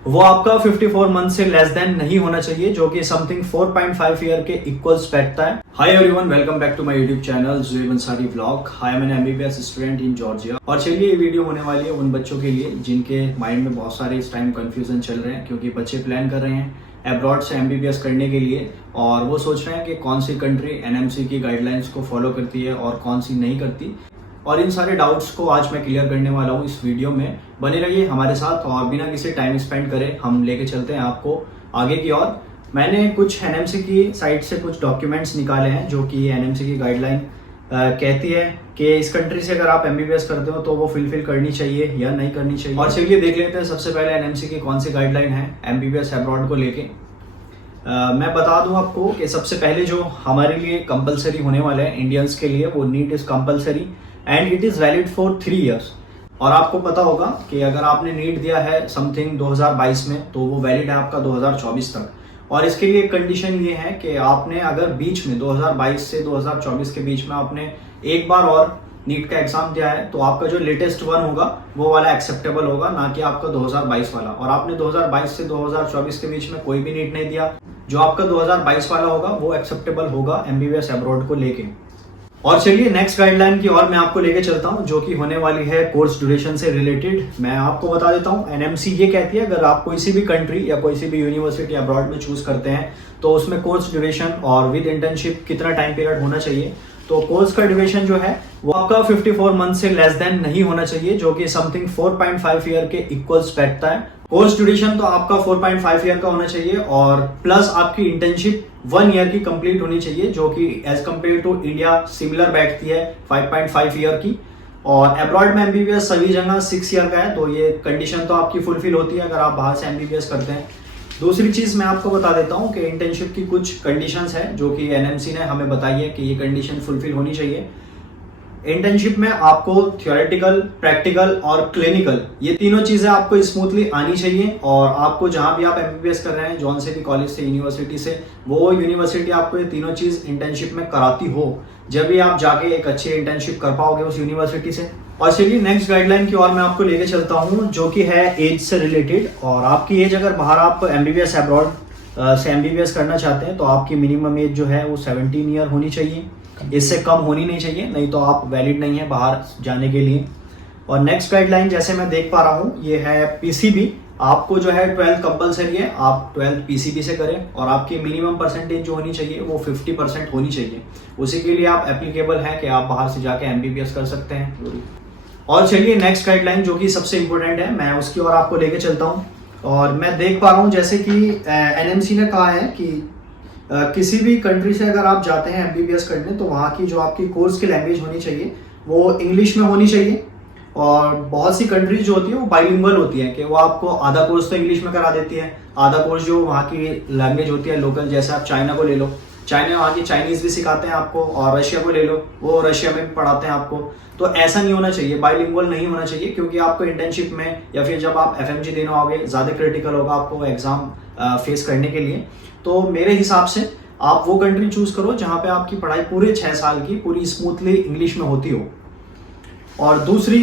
वो आपका 54 मंथ से लेस देन नहीं होना चाहिए, जो कि समथिंग 4.5 ईयर के इक्वल्स बैठता है। Hi everyone, welcome back to my YouTube channel Zuaib Ansari vlog. Hi, मैं एमबीबीएस स्टूडेंट इन जॉर्जिया और चलिए ये वीडियो होने वाली है उन बच्चों के लिए जिनके माइंड में बहुत सारे इस टाइम कंफ्यूजन चल रहे हैं, क्योंकि बच्चे प्लान कर रहे हैं अब्रॉड से एमबीबीएस करने के लिए और वो सोच रहे हैं कि कौन सी कंट्री एनएमसी की गाइडलाइंस को फॉलो करती है और कौन सी नहीं करती। और इन सारे डाउट्स को आज मैं क्लियर करने वाला हूँ इस वीडियो में। बने रहिए हमारे साथ और बिना किसी टाइम स्पेंड करे हम लेके चलते हैं आपको आगे की ओर। मैंने कुछ एनएमसी की साइट से कुछ डॉक्यूमेंट्स निकाले हैं जो कि एनएमसी की गाइडलाइन कहती है कि इस कंट्री से अगर आप एमबीबीएस करते हो तो वो फुलफिल करनी चाहिए या नहीं करनी चाहिए। और चलिए देख लेते हैं सबसे पहले एनएमसी की कौन सी गाइडलाइन है एमबीबीएस अब्रॉड को लेके। मैं बता दूं आपको कि सबसे पहले जो हमारे लिए कंपलसरी होने वाला है इंडियंस के लिए, वो NEET is compulsory and it is valid for 3 years. और आपको पता होगा कि अगर आपने नीट दिया है समथिंग 2022 में तो वो वैलिड है आपका 2024 तक। और इसके लिए एक कंडीशन ये है कि आपने अगर बीच में 2022 से 2024 के बीच में आपने एक बार और नीट का एग्जाम दिया है तो आपका जो लेटेस्ट वन होगा वो वाला एक्सेप्टेबल होगा, ना कि आपका 2022 वाला। और आपने 2022 से 2024 के बीच में कोई भी नीट नहीं दिया, जो आपका 2022 वाला होगा वो एक्सेप्टेबल होगा एमबीबीएस अब्रॉड को लेके। और चलिए नेक्स्ट गाइडलाइन की ओर मैं आपको लेके चलता हूं, जो कि होने वाली है कोर्स ड्यूरेशन से रिलेटेड। मैं आपको बता देता हूं, एनएमसी ये कहती है अगर आप कोई सी भी कंट्री या कोई सी भी यूनिवर्सिटी अब्रॉड में चूज करते हैं तो उसमें कोर्स ड्यूरेशन और विद इंटर्नशिप कितना टाइम पीरियड होना चाहिए। तो कोर्स का ड्यूरेशन जो है वो आपका 54 मंथ से लेस देन नहीं होना चाहिए, जो कि समथिंग 4.5 ईयर के इक्वल्स बैठता है। कोर्स ड्यूरेशन तो आपका 4.5 ईयर का होना चाहिए और प्लस आपकी इंटर्नशिप 1 ईयर की कंप्लीट होनी चाहिए, जो कि as compared to India similar बैठती है 5.5 ईयर की। और अब्रॉड में एमबीबीएस सभी जगह 6 ईयर का है, तो ये कंडीशन तो आपकी फुलफिल होती है अगर आप बाहर से एमबीबीएस करते हैं। दूसरी चीज मैं आपको बता देता हूं कि इंटर्नशिप की कुछ कंडीशंस है जो कि एनएमसी ने हमें बताई है कि ये कंडीशन फुलफिल होनी चाहिए। इंटर्नशिप में आपको थियोरेटिकल, प्रैक्टिकल और क्लिनिकल ये तीनों चीजें आपको स्मूथली आनी चाहिए। और आपको जहां भी आप एमबीबीएस कर रहे हैं, जौन से भी कॉलेज से, यूनिवर्सिटी से, वो यूनिवर्सिटी आपको ये तीनों चीज इंटर्नशिप में कराती हो, जब भी आप जाके एक अच्छी इंटर्नशिप कर पाओगे उस यूनिवर्सिटी से। और चलिए नेक्स्ट गाइडलाइन की ओर मैं आपको लेके चलता हूँ, जो कि है एज से रिलेटेड। और आपकी एज, अगर बाहर आप एमबीबीएस अब्रॉड से एमबीबीएस करना चाहते हैं तो आपकी मिनिमम एज जो है वो 17 ईयर होनी चाहिए, इससे कम होनी नहीं चाहिए, नहीं तो आप वैलिड नहीं है बाहर जाने के लिए। और नेक्स्ट गाइडलाइन जैसे मैं देख पा रहा हूँ ये है पीसीबी। आपको जो है 12th कंपलसरी है, आप 12th पीसीबी से करें और आपकी मिनिमम परसेंटेज जो होनी चाहिए वो 50% होनी चाहिए। उसी के लिए आप एप्लीकेबल है कि आप बाहर से जाके एमबीबीएस कर सकते हैं। और चलिए नेक्स्ट गाइडलाइन जो कि सबसे इंपॉर्टेंट है, मैं उसकी ओर आपको लेके चलता हूँ। और मैं देख पा रहा हूँ जैसे कि एनएमसी ने कहा है कि किसी भी कंट्री से अगर आप जाते हैं एमबीबीएस करने तो वहाँ की जो आपकी कोर्स की लैंग्वेज होनी चाहिए वो इंग्लिश में होनी चाहिए। और बहुत सी कंट्रीज जो होती है वो बाइलिंगुअल होती है कि वो आपको आधा कोर्स तो इंग्लिश में करा देती है, आधा कोर्स जो वहाँ की लैंग्वेज होती है लोकल, जैसे आप चाइना को ले लो, चाइना वहाँ की चाइनीज भी सिखाते हैं आपको। और रशिया को ले लो, वो रशिया में भी पढ़ाते हैं आपको। तो ऐसा नहीं होना चाहिए, बाइलिंगुअल नहीं होना चाहिए, क्योंकि आपको इंटर्नशिप में या फिर जब आप एफएमजी देने आओगे ज़्यादा क्रिटिकल होगा आपको एग्जाम फेस करने के लिए। तो मेरे हिसाब से आप वो कंट्री चूज करो जहाँ पे आपकी पढ़ाई पूरे 6 साल की पूरी स्मूथली इंग्लिश में होती हो। और दूसरी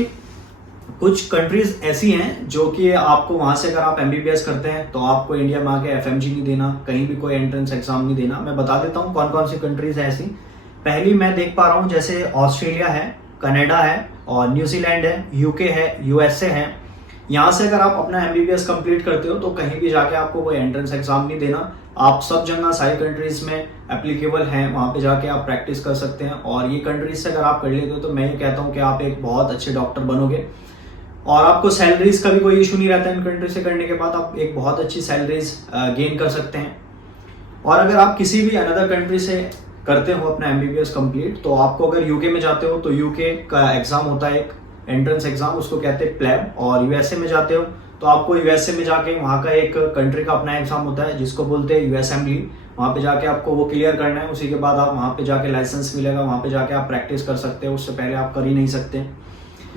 कुछ कंट्रीज ऐसी हैं जो कि आपको वहां से अगर आप एमबीबीएस करते हैं तो आपको इंडिया में आके एफएमजी नहीं देना, कहीं भी कोई एंट्रेंस एग्जाम नहीं देना। मैं बता देता हूँ कौन कौन सी कंट्रीज है ऐसी। पहली मैं देख पा रहा हूँ जैसे ऑस्ट्रेलिया है, कनाडा है और न्यूजीलैंड है, यूके है, यूएसए है। यहाँ से अगर आप अपना एमबीबीएस कंप्लीट करते हो तो कहीं भी जाके आपको कोई एंट्रेंस एग्जाम नहीं देना। आप सब जगह सारी कंट्रीज में एप्लीकेबल हैं, वहाँ पे जाके आप प्रैक्टिस कर सकते हैं। और ये कंट्रीज से अगर आप कर लेते हो तो मैं ये कहता हूँ कि आप एक बहुत अच्छे डॉक्टर बनोगे और आपको सैलरीज का भी कोई इशू नहीं रहता। इन कंट्री से करने के बाद आप एक बहुत अच्छी सैलरीज गेन कर सकते हैं। और अगर आप किसी भी अनदर कंट्री से करते हो अपना एमबीबीएस कंप्लीट, तो आपको अगर यूके में जाते हो तो यूके का एग्जाम होता है एक एंट्रेंस एग्जाम, उसको कहते हैं प्लेब। और यूएसए में जाते हो तो आपको यूएसए में जाके वहाँ का एक कंट्री का अपना एग्जाम होता है जिसको बोलते हैं यूएस असेंबली। वहाँ पे जाके आपको वो क्लियर करना है, उसी के बाद आप वहाँ पे जाके लाइसेंस मिलेगा, वहाँ पे जाके आप प्रैक्टिस कर सकते हो, उससे पहले आप कर ही नहीं सकते।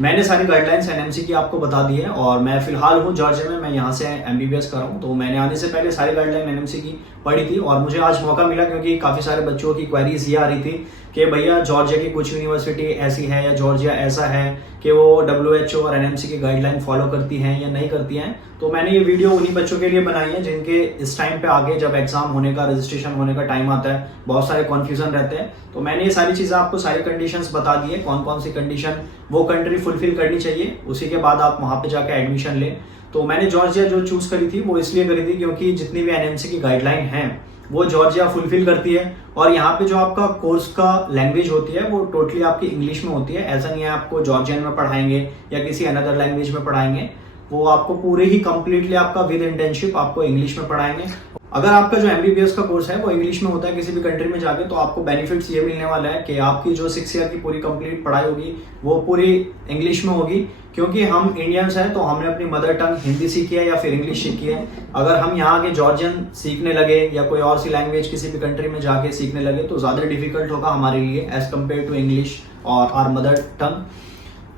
मैंने सारी गाइडलाइंस एनएमसी की आपको बता दी है और मैं फिलहाल हूँ जॉर्जिया में, मैं यहाँ से एमबीबीएस कर रहा हूँ। तो मैंने आने से पहले सारी गाइडलाइन एनएमसी की पढ़ी थी और मुझे आज मौका मिला क्योंकि काफ़ी सारे बच्चों की क्वेरीज ये आ रही थी कि भैया जॉर्जिया की कुछ यूनिवर्सिटी ऐसी है या जॉर्जिया ऐसा है कि वो WHO और NMC की गाइडलाइन फॉलो करती हैं या नहीं करती हैं। तो मैंने ये वीडियो उन्हीं बच्चों के लिए बनाई है जिनके इस टाइम पे आगे जब एग्जाम होने का, रजिस्ट्रेशन होने का टाइम आता है, बहुत सारे कन्फ्यूजन रहते हैं। तो मैंने ये सारी चीजें आपको, सारी कंडीशंस बता दी है, कौन कौन सी कंडीशन वो कंट्री फुलफिल करनी चाहिए, उसी के बाद आप वहां पे जाके एडमिशन लें। तो मैंने जॉर्जिया जो चूज करी थी वो इसलिए करी थी क्योंकि जितनी भी NMC की गाइडलाइन है वो जॉर्जिया फुलफिल करती है, और यहाँ पे जो आपका कोर्स का लैंग्वेज होती है वो टोटली आपकी इंग्लिश में होती है। ऐसा नहीं है आपको जॉर्जियन में पढ़ाएंगे या किसी अनदर लैंग्वेज में पढ़ाएंगे, वो आपको पूरे ही कंप्लीटली आपका विद इंटर्नशिप आपको इंग्लिश में पढ़ाएंगे। अगर आपका जो MBBS का कोर्स है वो इंग्लिश में होता है किसी भी कंट्री में जाके, तो आपको बेनिफिट्स ये मिलने वाला है कि आपकी जो 6 ईयर की पूरी कंप्लीट पढ़ाई होगी वो पूरी इंग्लिश में होगी, क्योंकि हम इंडियंस हैं तो हमने अपनी मदर टंग हिंदी सीखी है या फिर इंग्लिश सीखी है। अगर हम यहाँ आके जॉर्जियन सीखने लगे या कोई और सी लैंग्वेज किसी भी कंट्री में जाके सीखने लगे तो ज्यादा डिफिकल्ट होगा हमारे लिए एज कम्पेयर टू इंग्लिश और आवर मदर टंग।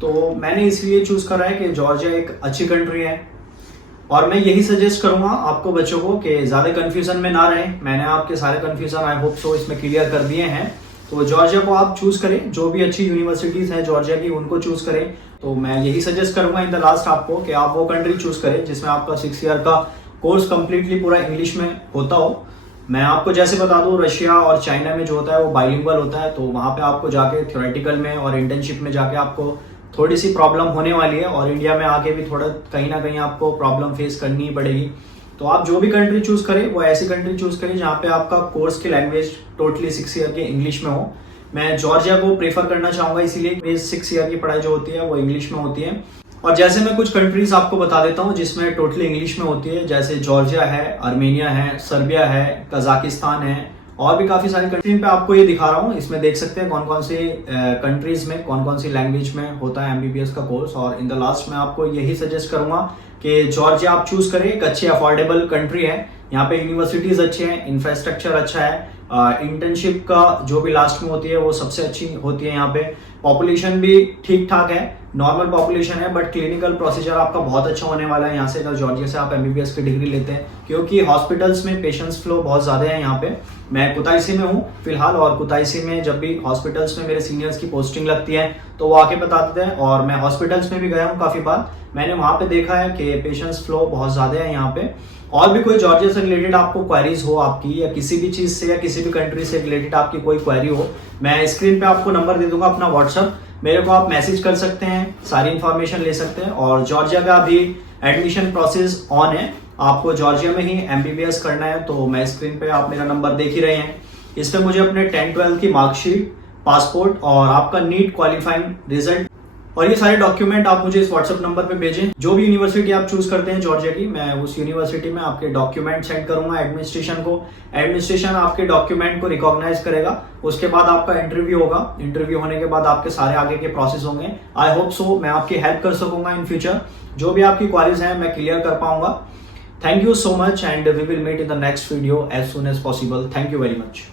तो मैंने इसलिए चूज करा है कि जॉर्जिया एक अच्छी कंट्री है, और मैं यही सजेस्ट करूंगा आपको बच्चों को कि ज्यादा कंफ्यूजन में ना रहें। मैंने आपके सारे कंफ्यूजन आई होप सो इसमें क्लियर कर दिए हैं। तो जॉर्जिया को आप चूज करें, जो भी अच्छी यूनिवर्सिटीज हैं जॉर्जिया की उनको चूज करें। तो मैं यही सजेस्ट करूंगा इन द लास्ट आपको कि आप वो कंट्री चूज करें जिसमें आपका 6 ईयर का कोर्स कंप्लीटली पूरा इंग्लिश में होता हो। मैं आपको जैसे बता दूं, रशिया और चाइना में जो होता है वो बाइलिंगुअल होता है, तो वहां पे आपको जाके थ्योरेटिकल में और इंटर्नशिप में जाके आपको थोड़ी सी प्रॉब्लम होने वाली है, और इंडिया में आके भी थोड़ा कहीं ना कहीं आपको प्रॉब्लम फेस करनी ही पड़ेगी। तो आप जो भी कंट्री चूज करें वो ऐसी कंट्री चूज करें जहाँ पे आपका कोर्स की लैंग्वेज टोटली 6 ईयर के इंग्लिश में हो। मैं जॉर्जिया को प्रेफर करना चाहूंगा इसीलिए 6 ईयर की पढ़ाई जो होती है वो इंग्लिश में होती है। और जैसे मैं कुछ कंट्रीज आपको बता देता हूँ जिसमें टोटली इंग्लिश में होती है, जैसे जॉर्जिया है, आर्मेनिया है, सर्बिया है, कजाकिस्तान है, और भी काफी सारी कंट्री पे आपको ये दिखा रहा हूँ। इसमें देख सकते हैं कौन कौन सी कंट्रीज में कौन कौन सी लैंग्वेज में होता है MBBS का कोर्स। और इन द लास्ट मैं आपको यही सजेस्ट करूंगा कि जॉर्जिया आप चूज करें, एक अच्छी अफोर्डेबल कंट्री है, यहाँ पे यूनिवर्सिटीज अच्छे हैं, इंफ्रास्ट्रक्चर अच्छा है, इंटर्नशिप का जो भी लास्ट में होती है वो सबसे अच्छी होती है। यहाँ पे पॉपुलेशन भी ठीक ठाक है, नॉर्मल पॉपुलेशन है, बट क्लिनिकल प्रोसीजर आपका बहुत अच्छा होने वाला है यहाँ से अगर जॉर्जिया से आप MBBS की डिग्री लेते हैं, क्योंकि हॉस्पिटल्स में पेशेंट्स फ्लो बहुत ज्यादा है यहाँ पे। मैं कुताईसी में हूँ फिलहाल, और कुताईसी में जब भी हॉस्पिटल्स में मेरे सीनियर्स की पोस्टिंग लगती है तो वो आके बताते हैं, और मैं हॉस्पिटल्स में भी गया हूँ काफी बार, मैंने वहां पे देखा है कि पेशेंट्स फ्लो बहुत ज्यादा है यहाँ पे। और भी कोई जॉर्जिया से रिलेटेड आपको क्वेरीज हो आपकी, या किसी भी चीज से या किसी भी कंट्री से रिलेटेड आपकी कोई क्वेरी हो, मैं स्क्रीन पे आपको नंबर दे दूंगा अपना व्हाट्सअप, मेरे को आप मैसेज कर सकते हैं, सारी इंफॉर्मेशन ले सकते हैं। और जॉर्जिया का भी एडमिशन प्रोसेस ऑन है, आपको जॉर्जिया में ही MBBS करना है, तो मैं स्क्रीन पे आप मेरा नंबर देख ही रहे हैं। इस पे मुझे अपने 10-12 की मार्कशीट, पासपोर्ट और आपका नीट क्वालिफाइंग रिजल्ट और ये सारे डॉक्यूमेंट आप मुझे इस व्हाट्सएप नंबर पे भेजें। जो भी यूनिवर्सिटी आप चूज करते हैं जॉर्जिया की, मैं उस यूनिवर्सिटी में आपके डॉक्यूमेंट सेंड करूंगा एडमिनिस्ट्रेशन को। एडमिनिस्ट्रेशन आपके डॉक्यूमेंट को रिकॉग्नाइज करेगा, उसके बाद आपका इंटरव्यू होगा, इंटरव्यू होने के बाद आपके सारे आगे के प्रोसेस होंगे। आई होप सो मैं आपकी हेल्प कर सकूंगा इन फ्यूचर, जो भी आपकी क्वारीज हैं मैं क्लियर कर पाऊंगा। Thank you so much and we will meet in the next video as soon as possible. Thank you very much.